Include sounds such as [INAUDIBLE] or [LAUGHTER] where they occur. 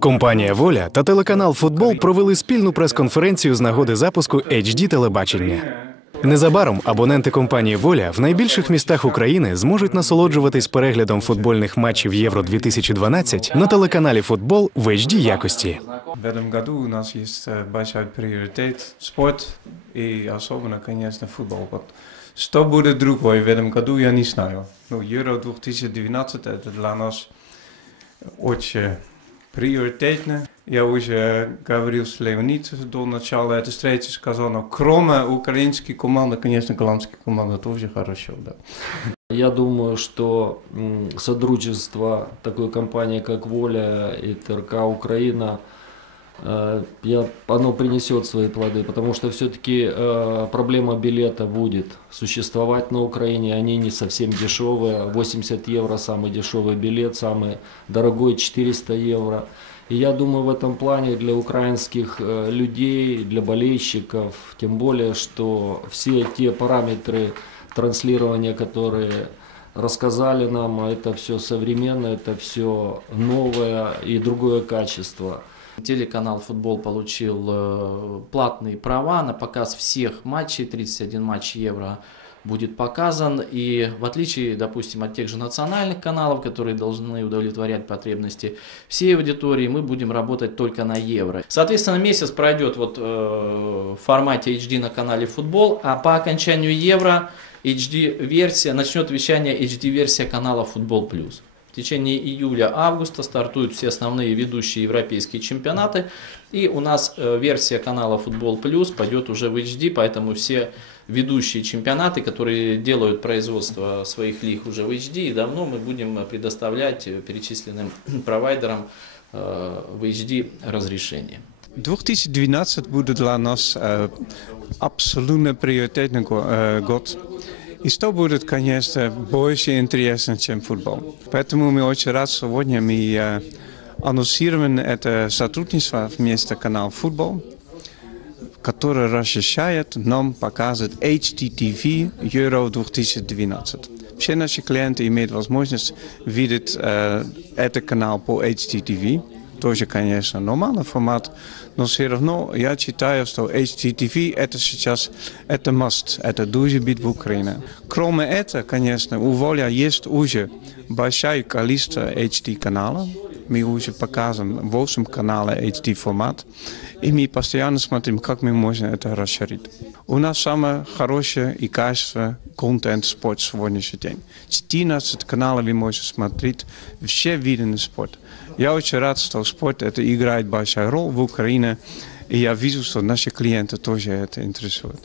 Компанія Воля та телеканал Футбол провели спільну прес-конференцію з нагоди запуску HD телебачення. Незабаром абоненти компанії Воля в найбільших містах України зможуть насолоджуватись переглядом футбольних матчів Євро 2012 на телеканалі Футбол в HD якості. В этом году у нас есть э, большой приоритет спорт и особенно, конечно, футбол. Вот что будет другое в этом году, я не знаю. Ну, Euro 2012 это для нас очень приоритетно. Я уже говорил с Леонидом до начала этой встречи, сказал, но кроме украинской команды, конечно, голландская команда тоже хорошо, да. Я думаю, что сотрудничество такой компании, как Воля и ТРК Украина, я, оно принесет свои плоды, потому что все-таки проблема билета будет существовать на Украине, они не совсем дешевые, 80 евро самый дешевый билет, самый дорогой 400 евро. И я думаю, в этом плане для украинских э, людей, для болельщиков, тем более, что все те параметры транслирования, которые рассказали нам, это все современно, это все новое и другое качество. Телеканал «Футбол» получил э, платные права на показ всех матчей, 31 матч Евро будет показан. И в отличие, допустим, от тех же национальных каналов, которые должны удовлетворять потребности всей аудитории, мы будем работать только на Евро. Соответственно, месяц пройдет вот, э, в формате HD на канале «Футбол», а по окончанию Евро HD-версия, начнет вещание HD-версия канала «Футбол Плюс». В течение июля-августа стартуют все основные ведущие европейские чемпионаты. И у нас э, версия канала Футбол Плюс пойдет уже в HD, поэтому все ведущие чемпионаты, которые делают производство своих лиг уже в HD, и давно мы будем предоставлять перечисленным [CLEARS THROAT] провайдерам э, в HD разрешение. 2012 будет для нас э, абсолютно приоритетный э, год. И что будет, конечно, больше интересно, чем футбол. Поэтому мы очень рады сегодня мы э, анонсируем это сотрудничество вместо канала «Футбол», который разрешает нам показывать HTTV Euro 2012. Все наши клиенты имеют возможность видеть э, этот канал по HTTV. Тоже, конечно, нормальный формат, но все равно я считаю, что HTTV это сейчас это must, это должен быть в Украине. Кроме этого, конечно, у Воля есть уже большое количество HD Мы уже показываем 8 каналов HD формат. И мы постоянно смотрим, как мы можем это расширить. У нас самый хороший и качественный контент спорт сегодняшний день. 14 каналов вы можете смотреть все виды спорта. Я очень рад, что спорт это играет большую роль в Украине, и я вижу, что наши клиенты тоже это интересует.